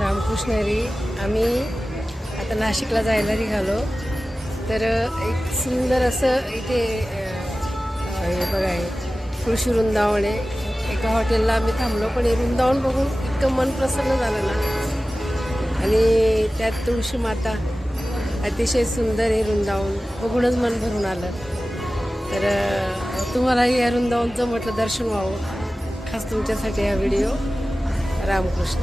रामकृष्ण हरी. आम्ही आता नाशिकला जायला निघालो. तर एक सुंदर असं इथे हे बघा आहे, तुळशी वृंदावन आहे. एका हॉटेलला आम्ही थांबलो, पण हे वृंदावन बघून इतकं मन प्रसन्न झालं ना. आणि त्यात तुळशी माता, अतिशय सुंदर हे वृंदावन बघूनच मन भरून आलं. तर तुम्हालाही या वृंदावनचं म्हटलं दर्शन व्हावं, खास तुमच्यासाठी हा व्हिडिओ. रामकृष्ण.